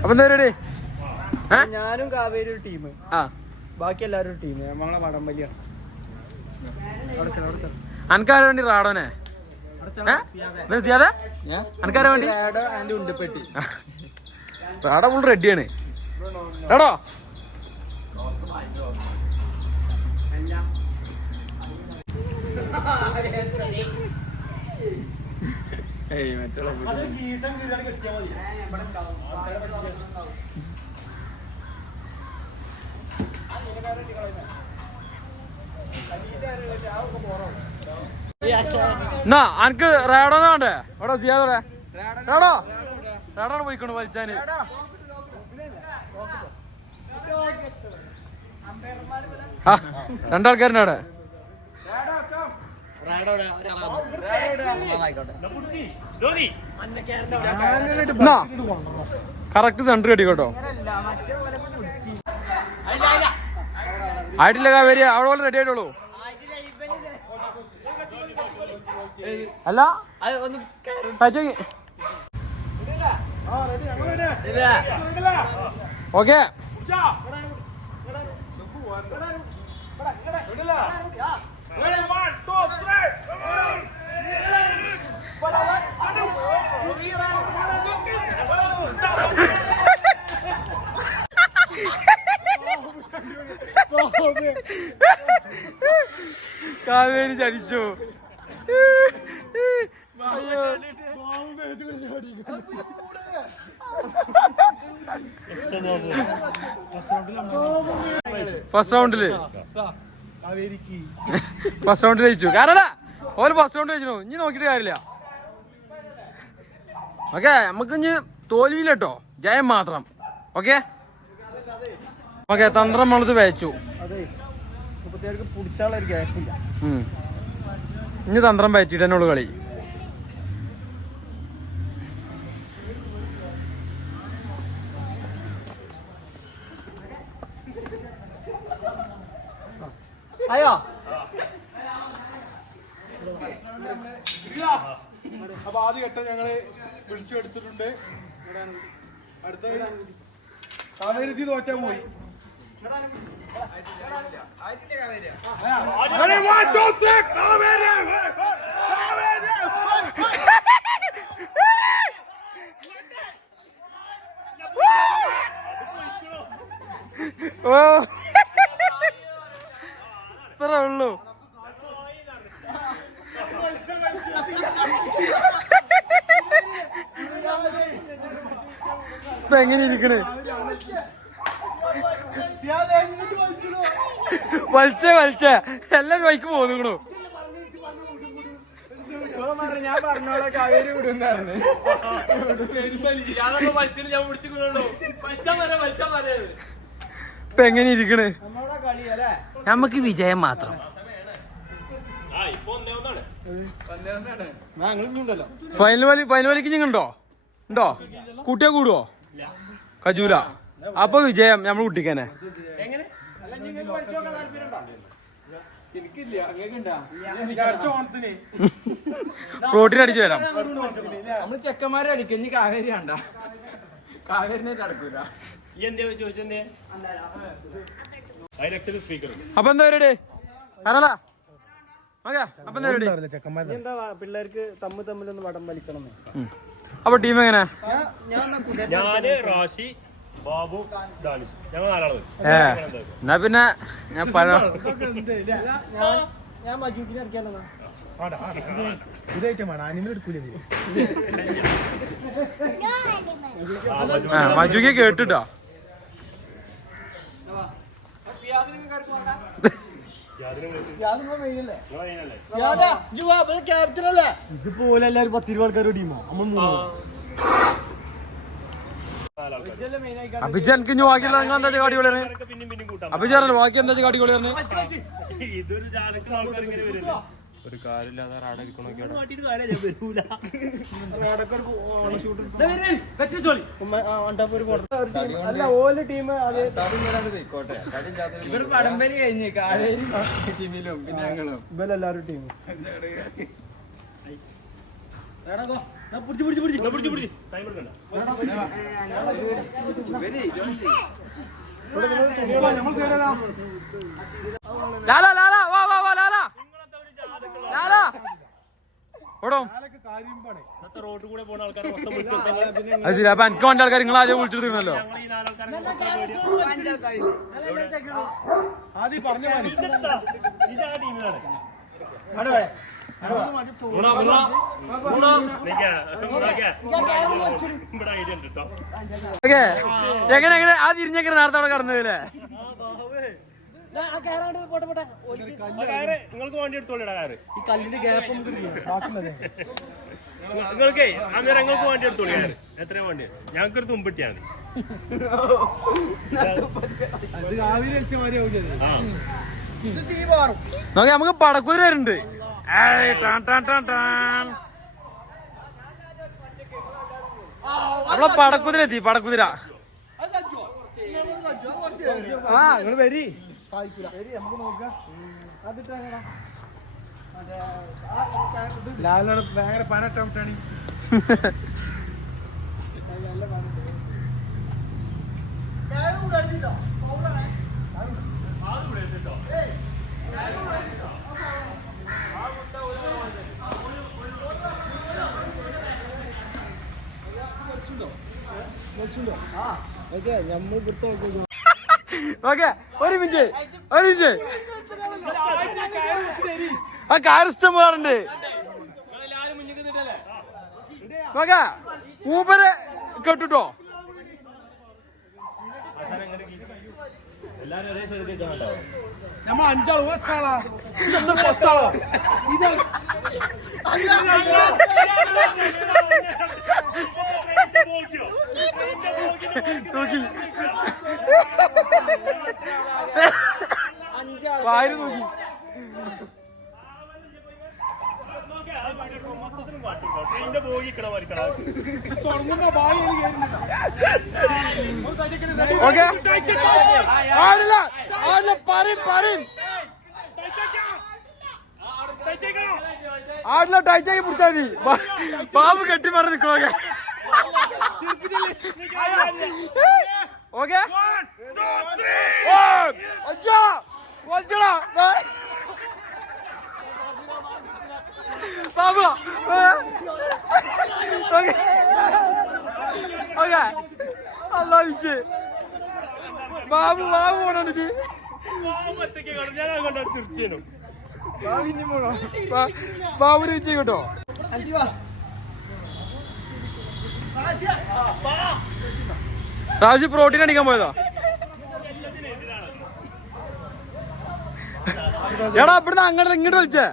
അപ്പൊ എന്താ പരിപാടി? ഞാനും കാവേരി ഒരു ടീം. ആ. ബാക്കി എല്ലാവരും ടീം. നമ്മളെ വടംവലിയാണ് അനക്കാരെ വേണ്ടി റാഡോനെ? അനക്കാരെ വേണ്ടി? റാഡോ ഫുൾ റെഡിയാണ് റാഡോ? എന്നാ അനക്ക് റേഡോനെ വേണ്ടേ എവിടെ ചെയ്യാതെ റേഡോ? റേഡോണ് പോയിക്കൊണ്ട് വലിച്ചാന്. രണ്ടാൾക്കാരുണ്ട് അവിടെ. കറക്റ്റ് സെന്റർ കെട്ടിക്കോട്ടോ ആയിട്ടില്ല കാവേരി അവിടെ പോലെ റെഡി ആയിട്ടുള്ളൂ. അല്ല. ഓക്കെ. അയ്യോ ഫസ്റ്റ് റൗണ്ടിൽ ഫസ്റ്റ് റൗണ്ടിൽ ജയിച്ചു. കാരണല്ല ഓര് ഫസ്റ്റ് റൗണ്ട് ജയിച്ചു ഇനി നോക്കിയിട്ട് കാര്യമില്ല. ഓക്കെ നമുക്ക് ഇനി തോൽവിയില്ല കേട്ടോ ജയം മാത്രം. ഓക്കെ ഓക്കെ തന്ത്രം നമ്മളത് വേച്ചു. അതെ. ഇനി തന്ത്രം പറ്റിയിട്ട് തന്നെ ഉള്ളു കളി. അയ്യോ. അപ്പൊ ആദ്യ ഘട്ടം ഞങ്ങൾ വിളിച്ചു എടുത്തിട്ടുണ്ട്. അടുത്ത കാവേരി തോറ്റാൻ പോയി. ഓ ഇത്ര ഉള്ളു ഇപ്പൊ എങ്ങനെ ഇരിക്കണ്? വലിച്ച വലിച്ച. എല്ലാരും ബൈക്ക് പോകുന്നു ഞാൻ വിടുന്നായിരുന്നു ഇപ്പൊ എങ്ങനെ ഇരിക്കണ്? നമുക്ക് വിജയം മാത്രം. ഫൈനൽ വലി ഫൈനൽ വലിക്ക് നിങ്ങണ്ടോ ഉണ്ടോ? കൂട്ടിയാ കൂടുവോ? കജൂല അപ്പൊ വിജയം നമ്മൾ കുട്ടിക്കനെ പ്രോട്ടീൻ അടിച്ചു തരാം. നമ്മൾ ചെക്കന്മാരെ അടിക്കും ഇനി കാവേരി കാവേരിനെ നടക്കൂല അപ്പൊ എന്താ പരിപാടി? എന്താ പിള്ളേർക്ക് തമ്മിൽ തമ്മിലൊന്ന് വടം വലിക്കണം അപ്പൊ ടീം എങ്ങനെ? ഞാൻ റാഷി ബാബു ഡാനിസ്. ഞങ്ങൾ നാലാൾ. ഏ എന്നാ പിന്നെ ഞാൻ പല ഞാൻ മജൂക്കിനെ ഇറക്കിയാലോ മജുക്ക് കേട്ടിട്ടോ? ക്യാപ്റ്റൻ അല്ലേ ഇതുപോലെ എല്ലാരും പത്തിരുപത് ആൾക്കാരുടെ ടീമോ. നമ്മൾ അഭിജ എനിക്ക് ഇനി ബാക്കിയുള്ള നിങ്ങൾ എന്താ കാട്ടി. കളിയാണ് അഭിജാറല്ലോ ബാക്കി എന്താ കാട്ടി കളിയാണ് ഒരു കാര്യമില്ലാതെ ആടടിക്കണൊക്കെ അല്ല ഓൽ ടീം അത് ഇവർ പടംപലി കഴിഞ്ഞ് കാലേരും ഷിമിലും പിന്നെ ഞങ്ങളും. ഇവരെല്ലാരും ടീം പിടിച്ച് പിടിച്ച് പിടിച്ച്. പിടിച്ച് പിടിച്ച്. ടൈം എടുക്കണ്ട. ലാല ലാല വാ വാ വാ ലാല. ലാല. അത് ശരി അപ്പൊ എനിക്ക് വേണ്ട ആൾക്കാർ നിങ്ങൾ ആദ്യം നാലാൾക്കാരെ ആദ്യം പറഞ്ഞ ഓക്കെ എങ്ങനെ എങ്ങനെ ആ തിരിഞ്ഞെങ്ങനെ നേരത്തെ അവിടെ കടന്നതല്ലേ ആ കയറ് നിങ്ങൾക്ക് വണ്ടി എടുത്തോളിടാ കയറ് ബാക്കിയുള്ളത് നിങ്ങൾക്കേ അന്നേരം നിങ്ങൾക്ക് വണ്ടി എടുത്തോളി. എത്ര എത്രയാ വണ്ടി? ഞങ്ങൾക്കൊരു തുമ്പിട്ടിയാണ്. അത് കാവിരി വെച്ച മാതിരി ആവില്ലേ ആ. ഇത് തീ മാറും നോക്കി നമുക്ക് പടക്കൂര് വരുന്നുണ്ട്. നമ്മളെ പടക്കുതിരെത്തി പടക്കുതിര. ആ നിങ്ങൾ വരി. വരി നമുക്ക് നോക്കാം ലാലോട് ഭയങ്കര പനട്ടാണ് ഓക്കെ ഒരു മിനിറ്റ് ഒരു മിനിറ്റ്. ആ കാർ ഇഷ്ടം പോകാറുണ്ട് ഓക്കെ ഊബര് നിൽക്കാനുണ്ടാവും നമ്മൾ അഞ്ചാളോ എത്താളാ ഇതെന്താ പത്താളോ? ഇത് നോക്കി. വാരി നോക്കി. ആടില്ല ആടില്ല ടൈറ്റാക്കി പിടിച്ചാൽ മതി. ബാബു കെട്ടി പറഞ്ഞ് നിക്കണോക്കെ ഓക്കെ. അച്ഛാ വലിച്ചടാ ബാബു. ഓക്കെ. ഓക്കെ. അല്ല വിജയ് ബാബു ബാബു പോണി ഞാൻ കണ്ടാ കേട്ടോ പ്രോട്ടീൻ അടിക്കാൻ പോയതാ. എടാ ഇവിടുന്ന് അങ്ങോട്ട് ഇങ്ങോട്ട് വിളിച്ചേ.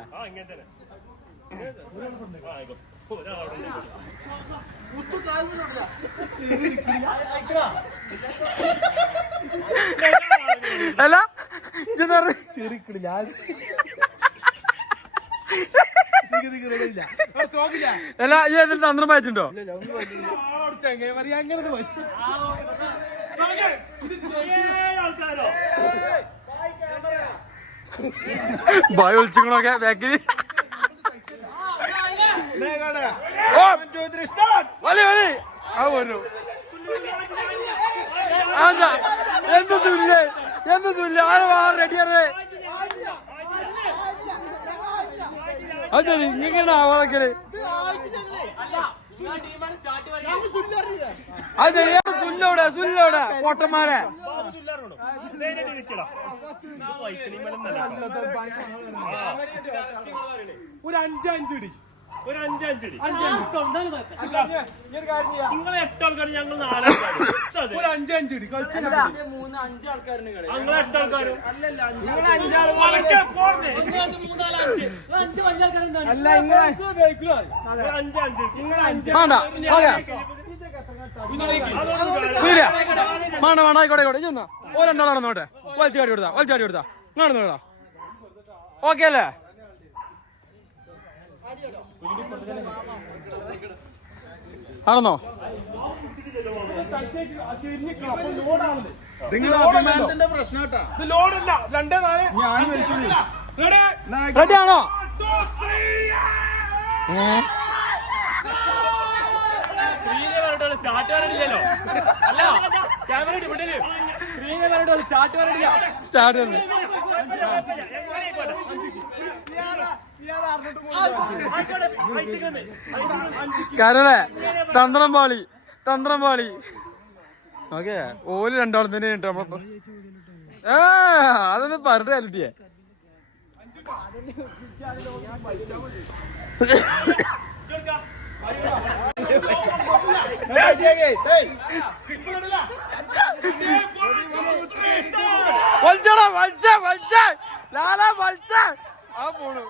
അല്ല ഞാൻ അല്ല ഈ എന്നിട്ട് തന്ത്രം വായിച്ചിട്ടുണ്ടോ? അങ്ങനെ ഏഴ് ആൾക്കാരോ ബായ് വിളിച്ചിക്കണോക്കെ ബാക്കിൽ എന്ത് സുല്ലേ? എന്ത് സുല്ലേ? ആരാ റെഡിയാണ്. അതെ ഇങ്ങനെ ആവാളക്കൽ. അത് സുല്ലോടെ സുല്ലോടെ കോട്ടന്മാരെ ഒരു അഞ്ചഞ്ചടി ഒരു അഞ്ചഞ്ചടി. നിങ്ങൾ എട്ടാൾക്കാർ ഞങ്ങൾ നാലാൾക്കാർ അഞ്ചഞ്ചടി മൂന്ന് ഞങ്ങൾ എട്ടാൾക്കാരും വേണ്ട വേണ്ട. ആയിക്കോട്ടെ ആയിക്കോട്ടെ. ചെന്നാ ഓ രണ്ടാൾ നടന്നോട്ടെ വലിച്ചു കാട്ടി കൊടുത്താ വലിച്ചു കാട്ടി കൊടുത്താ നടന്നോടാ ഓക്കെ അല്ലേ ആണെന്നോ അഭിമാനത്തിന്റെ പ്രശ്നം ഇത് ലോഡല്ല രണ്ടേ നാല് ഞാൻ വലിച്ചു റെഡി ആണോ ചാട്ടുകാരനില്ലല്ലോ അല്ല ക്യാമറ ണോ സ്റ്റാർട്ട് സ്റ്റാർട്ട് കാരല്ലേ തന്ത്രം പാളി തന്ത്രം പാളി. ഓക്കെ ഓൽ രണ്ടാളും തന്നെ കേട്ടോ നമ്മളിപ്പോ ഏ അതൊന്നും പറഞ്ഞ റിയാലിറ്റിയെ ലാല വലിച്ച ആ പോണു.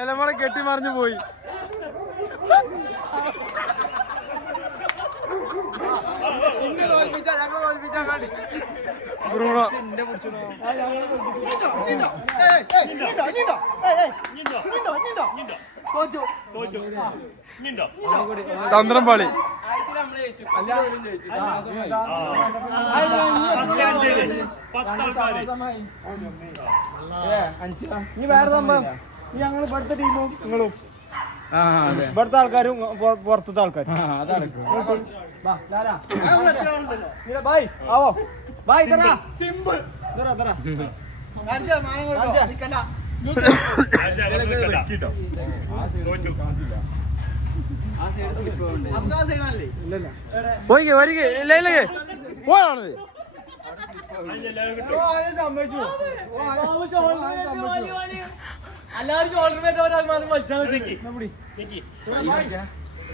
എല്ലാം കെട്ടി മറിഞ്ഞു പോയി. ബ്രൂണോ? തന്ത്രം പാളി. അഞ്ചാ നീ വേറെ സംഭവം. ഞങ്ങൾ ഇവിടുത്തെ ടീമും നിങ്ങളും. ഇവിടുത്തെ ആൾക്കാരും പുറ- പുറത്തത്തെ ആൾക്കാരും. ബായ് ആവോ. ബായ് സിമ്പിൾ. പോയിക്കേ വരികെ. ഇല്ല ഇല്ലേ പോയാണത് സമ്മതിച്ചു.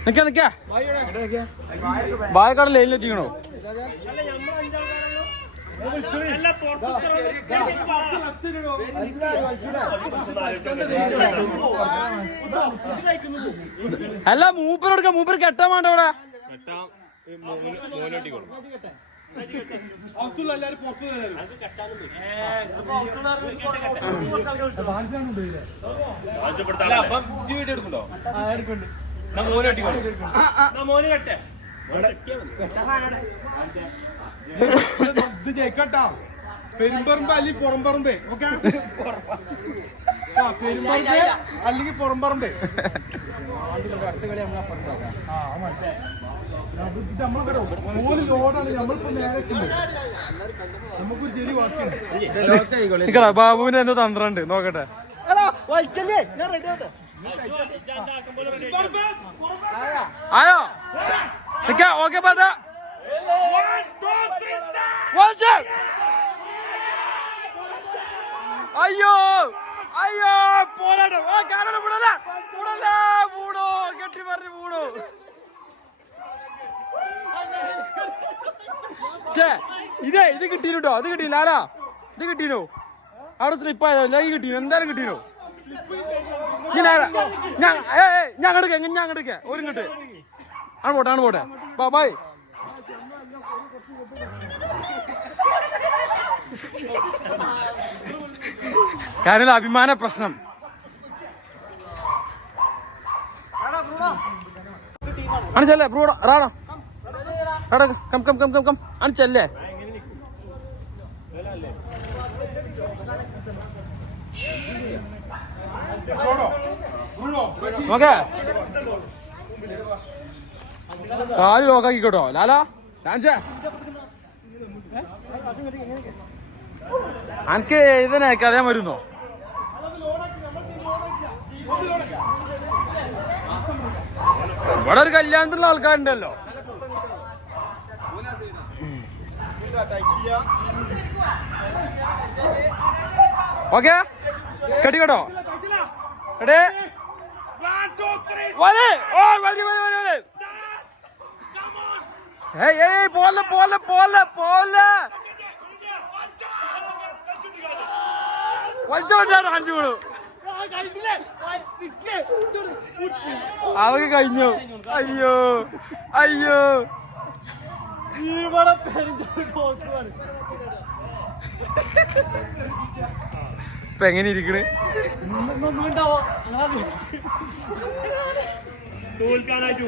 നിക്കാ നിക്കാ ബായക്കാട് ലൈനിലെത്തിക്കണോ അല്ല മൂപ്പർ അല്ല മൂപ്പരെടുക്ക മൂപ്പര് കെട്ടാൻ വേണ്ട ഇവിടെ എല്ലാരും പുറത്തു മോന് കട്ടെ. ഇത് ജയിക്കട്ടാ. പെരുമ്പറമ്പ് അല്ലെങ്കിൽ പുറംപറമ്പ്. ഓക്കെ? പെരുമ്പറമ്പ് അല്ലെങ്കിൽ പുറംപറമ്പ് നിക്കടാ ബാബുവിന് എന്ത് തന്ത്രണ്ട് നോക്കട്ടെ. ആയോ? നിക്കാ ഓക്കെ പാട്ട അയ്യോ പോരാട്ടം ഓ കാരണം വിടല വിടല മൂടോ കെട്ടി പറഞ്ഞു മൂടോ ഛേ ഇതേ ഇത് കിട്ടീനുട്ടോ അത് കിട്ടിയില്ല. ആരാ? ഇത് കിട്ടീനോ അവിടെ സ്ലിപ്പ് ആയതോ. ഈ കിട്ടീനോ എന്തായാലും കിട്ടീനോ ഞാൻ ഞാൻ അങ്ങോട്ട് ഞാൻ അങ്ങോട്ട് ഒരു ഇങ്ങോട്ട്. ആണ് പോട്ടെ ആണ് പോട്ടെ. ബാ ബൈ കാരണം അഭിമാന പ്രശ്നം. അണിച്ചല്ലേ ചെല്ലേ bro റാണോ come come come come come. ആണ് നോക്കേ. കാൽ ലോക്കാക്കിക്കോട്ടോ ലാലാ ഡാൻസ് അനക്ക് ഇതിനെ കഥയാൻ വരുന്നോ? ഇവിടെ ഒരു കല്യാണത്തിലുള്ള ആൾക്കാരുണ്ടല്ലോ. ഓക്കെ? കെട്ടിക്കട്ടോ. എടേ. വലേ ഓ വലി വലി വലി വലി ഏയ് ഏയ് പോലെ പോലെ പോലെ പോലെ വലിച്ച വലിച്ചാണ് അഞ്ചു വീണു. അവക്ക് കഴിഞ്ഞു. അയ്യോ അയ്യോ. ഇപ്പൊ എങ്ങനെ ഇരിക്കണ്? തോൽക്കാനായിട്ട്